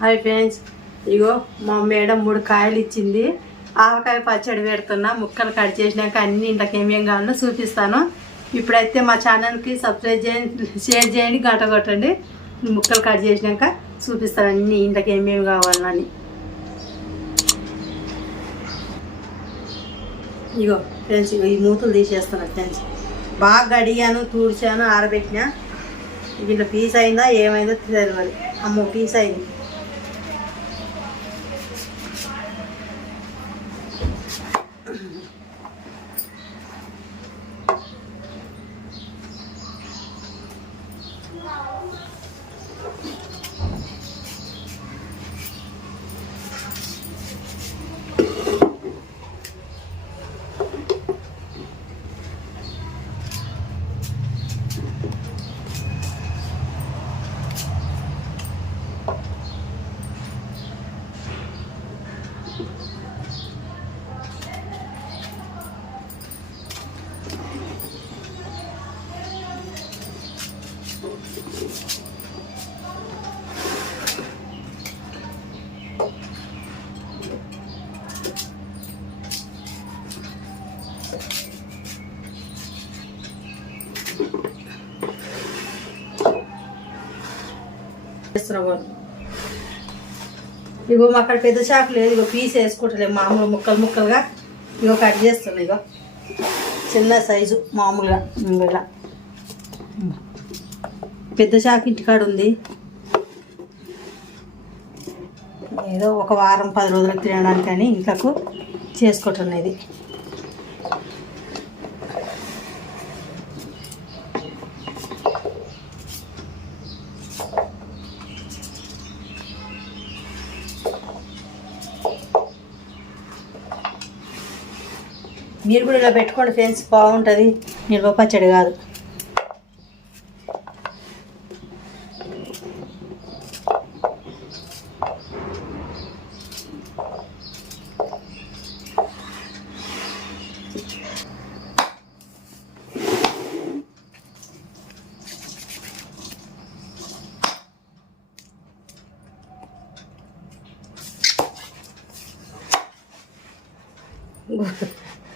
Hi friends. ఇగో మా madam మూడు కాయలు ఇచ్చింది. ఆవకాయ పచ్చడి పెడుతున్నా ముక్కలు కట్ చేసినాక అన్ని ఇంట్లోకి ఏమేం కావాలో చూపిస్తాను. ఇప్పుడైతే మా ఛానల్కి సబ్స్క్రైబ్ చేయండి షేర్ చేయండి గంట కొట్టండి. ముక్కలు కట్ చేసినాక చూపిస్తాను అన్ని ఇంట్లోకి ఏమేమి కావాలని. ఇగో ఫ్రెండ్స్ ఇగో ఈ మూతులు తీసేస్తాను ఫ్రెండ్స్. బాగా గడిగాను తూడ్చాను ఆరబెట్టినా. దీంట్లో పీస్ అయిందా ఏమైందో తెలియదు అమ్మో పీస్ అయింది. ఇగో మా అక్కడ పెద్ద చాకు లేదు ఇగో పీస్ వేసుకుంటలే మామూలు ముక్కలు ముక్కలుగా. ఇగో కట్ చేస్తున్నాయి ఇగో. చిన్న సైజు మామూలుగా ఇలా పెద్ద చాకు ఇంటికాడ ఉంది. ఏదో ఒక వారం పది రోజులకు తినడానికి అని ఇంట్లోకు చేసుకుంటున్నది మీరు కూడా ఇలా పెట్టుకోండి ఫ్రెండ్స్. బాగుంటుంది. నిల్వ పచ్చడి కాదు.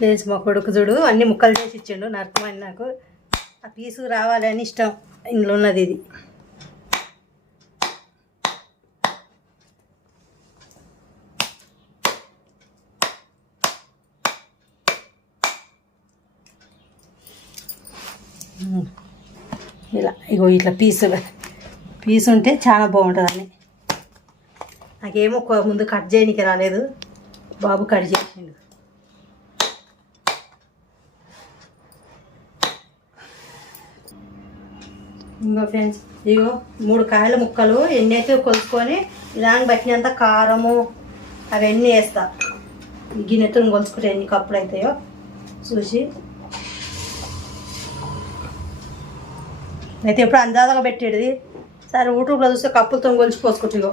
ప్లేస్ మా కొడుకు చూడు అన్ని ముక్కలు చేసి ఇచ్చిండు. నరకమని నాకు. ఆ పీసు రావాలని ఇష్టం. ఇందులో ఉన్నది ఇది. ఇలా ఇగో ఇట్లా పీసు. పీసు ఉంటే చాలా బాగుంటుందని నాకేమో ముందు కట్ చేయడానికి రాలేదు. బాబు కట్ చేసిండు. ఇంకో ఫ్రెండ్స్ ఇగో మూడు కాయల ముక్కలు ఎన్ని అయితే కొలుచుకొని దానికి పట్టినంత కారము అవన్నీ వేస్తా. గిన్నెతో కొలుచుకుంటే ఎన్ని కప్పులు అవుతాయో చూసి. అయితే ఎప్పుడు అందాజగా పెట్టేది సరే యూట్యూబ్లో చూస్తే కప్పులతో కొలిచి పోసుకుంటు ఇగో.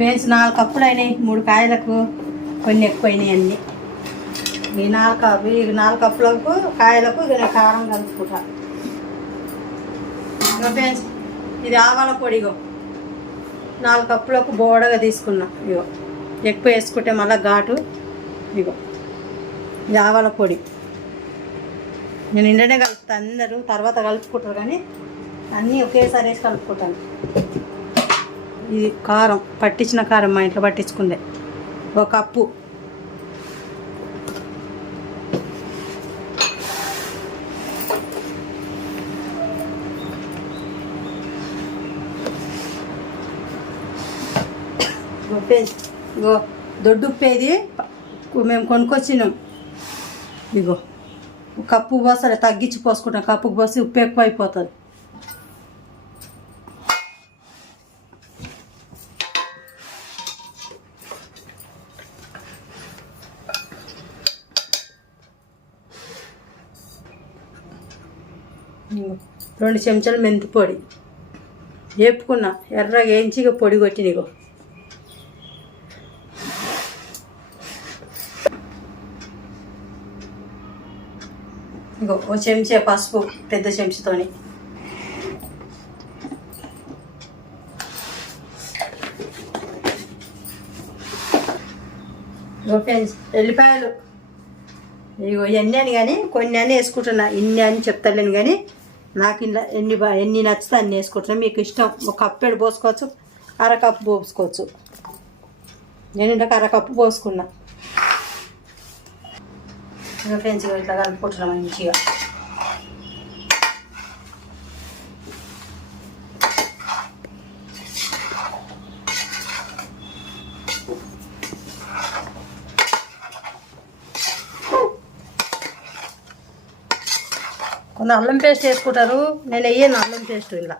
ఫ్రెండ్స్ నాలుగు కప్పులు అయినాయి మూడు కాయలకు కొన్ని ఎక్కువైనాయి అన్ని. ఈ నాలుగు కప్పు ఈ నాలుగు కప్పులకు కాయలకు కారం కలుపుకుంటా. ఇంకా ఫ్రెండ్స్ ఇది ఆవాల పొడి ఇగో. నాలుగు కప్పులకు బోడగా తీసుకున్నా ఇగో. ఎక్కువ వేసుకుంటే మళ్ళీ ఘాటు ఇగో. ఇది ఆవాల పొడి. నేను ఇండనే కలుపుతాను అందరూ తర్వాత కలుపుకుంటారు కానీ అన్నీ ఒకేసారి వేసి కలుపుకుంటాను. ఇది కారం పట్టించిన కారం మా ఇంట్లో పట్టించుకుందే ఒక కప్పు. ఇగో దొడ్డు ఉప్పేది మేము కొనుక్కొచ్చినాం. ఇగో. కప్పు పోసలే తగ్గించి పోసుకుంటాం. కప్పుకు పోసి ఉప్పు ఎక్కువ అయిపోతుంది ఇంగో రెండు చెంచాలు మెంతి పొడి. వేపుకున్నా ఎర్రగా వేయించి ఇక పొడి కొట్టి నీకు. ఇంకో ఓ చెంచా పసుపు పెద్ద చెంచాతోని. ఎల్లిపాయలు. ఇగో ఇవన్నీ అని కానీ కొన్ని అని వేసుకుంటున్నా. ఇన్ని అని చెప్తాను కానీ నాకు ఇలా ఎన్ని ఎన్ని నచ్చితే అన్ని వేసుకుంటున్నాను మీకు ఇష్టం ఒక కప్పెడు పోసుకోవచ్చు అరకప్పు పోసుకోవచ్చు. నేను ఇందాక అరకప్పు పోసుకున్నా. ఫ్రెండ్స్ ఇట్లా కలుపుకుంటున్నాం మంచిగా. కొంత అల్లం పేస్ట్ వేసుకుంటారు. నేను వేయను అల్లం పేస్ట్ ఇలా.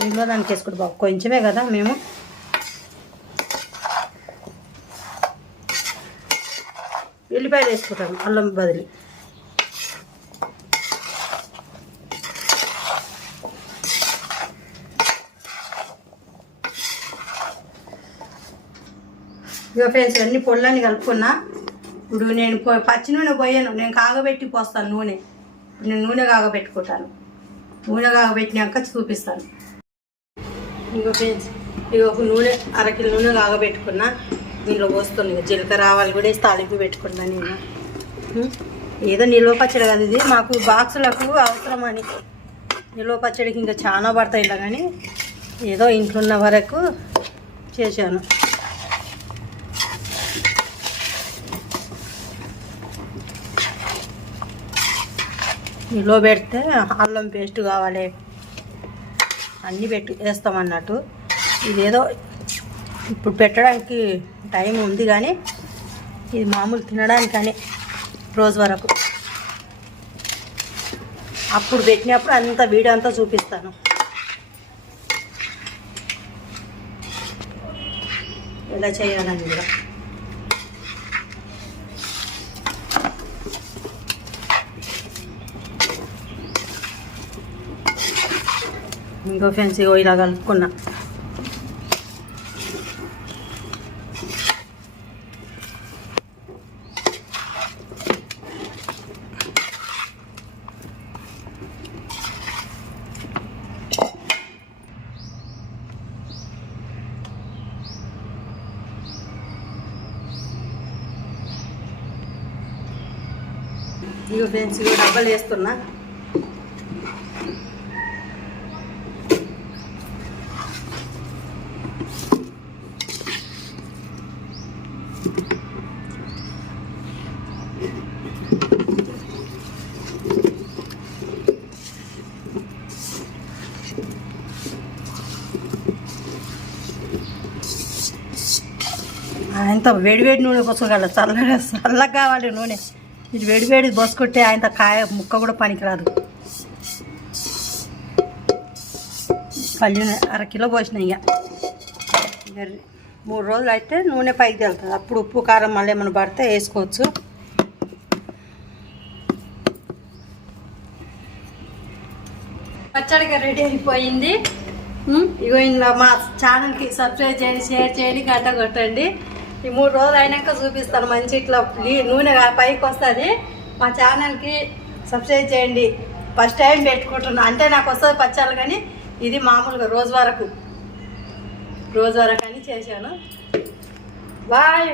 దీనిలో దానికి వేసుకుంటాం బాబు. కొంచెమే కదా మేము. ఉల్లిపాయలు వేసుకుంటాం అల్లం బదిలి. ఇక ఫ్రెండ్స్ అన్ని పొళ్ళని కలుపుకున్నా. ఇప్పుడు నేను పో- పచ్చి నూనె పోయాను. నేను కాగబెట్టి పోస్తాను నూనె. ఇప్పుడు నేను నూనె కాగబెట్టుకుంటాను. నూనె కాగబెట్టినాక చూపిస్తాను. ఇంకో ఫ్రెండ్స్ ఇక ఒక నూనె అరకిలో నూనె కాగబెట్టుకున్నా దీనిలో పోస్తుంది ఇక జీలకర్ర ఆవాలు కూడా వేసి తాలింపు పెట్టుకున్నాను నేను. ఏదో నిల్వ పచ్చడి కదా ఇది. మాకు బాక్సులకు అవసరమని. నిల్వ పచ్చడికి ఇంకా చాలా పడతాయి ఇలా కానీ ఏదో ఇంట్లో ఉన్న వరకు చేశాను. నిలో పెడితే అల్లం పేస్ట్ కావాలి. అన్నీ పెట్టి వేస్తామన్నట్టు. ఇదేదో ఇప్పుడు పెట్టడానికి టైం ఉంది కానీ ఇది మామూలు తినడానికని రోజు వరకు. అప్పుడు పెట్టినప్పుడు అంత వీడియో అంతా చూపిస్తాను. ఎలా చేయాలని కూడా. ఇంకో ఫ్రెండ్స్ ఇగో ఇలా కలుపుకున్నా. ఇక ఫ్రెండ్స్ ఇక డబ్బలు వేస్తున్నా. ఆయనతో వేడివేడి నూనె పోసుకోగల చల్లగా చల్లగా కావాలి నూనె. ఇది వేడివేడి పోసుకుంటే ఆయనతో కాయ ముక్క కూడా పనికిరాదు. పల్లి అర కిలో పోసిన ఇక ఇక మూడు రోజులు అయితే నూనె పైకి తెలుతుంది. అప్పుడు ఉప్పు కారం మళ్ళీ ఏమైనా పడితే వేసుకోవచ్చు. పచ్చడిగా రెడీ అయిపోయింది. ఇగో ఇందులో మా ఛానల్కి సబ్స్క్రైబ్ చేయండి షేర్ చేయండి గంట కొట్టండి. ఈ మూడు రోజులు అయినాక చూపిస్తాను మంచి ఇట్లా నూనె పైకి వస్తుంది. మా ఛానల్కి సబ్స్క్రైబ్ చేయండి. ఫస్ట్ టైం పెట్టుకుంటున్నాను అంటే నాకు వస్తుంది పచ్చాలు కానీ ఇది మామూలుగా రోజు వరకు. రోజు వరకు అని చేశాను. బాయ్.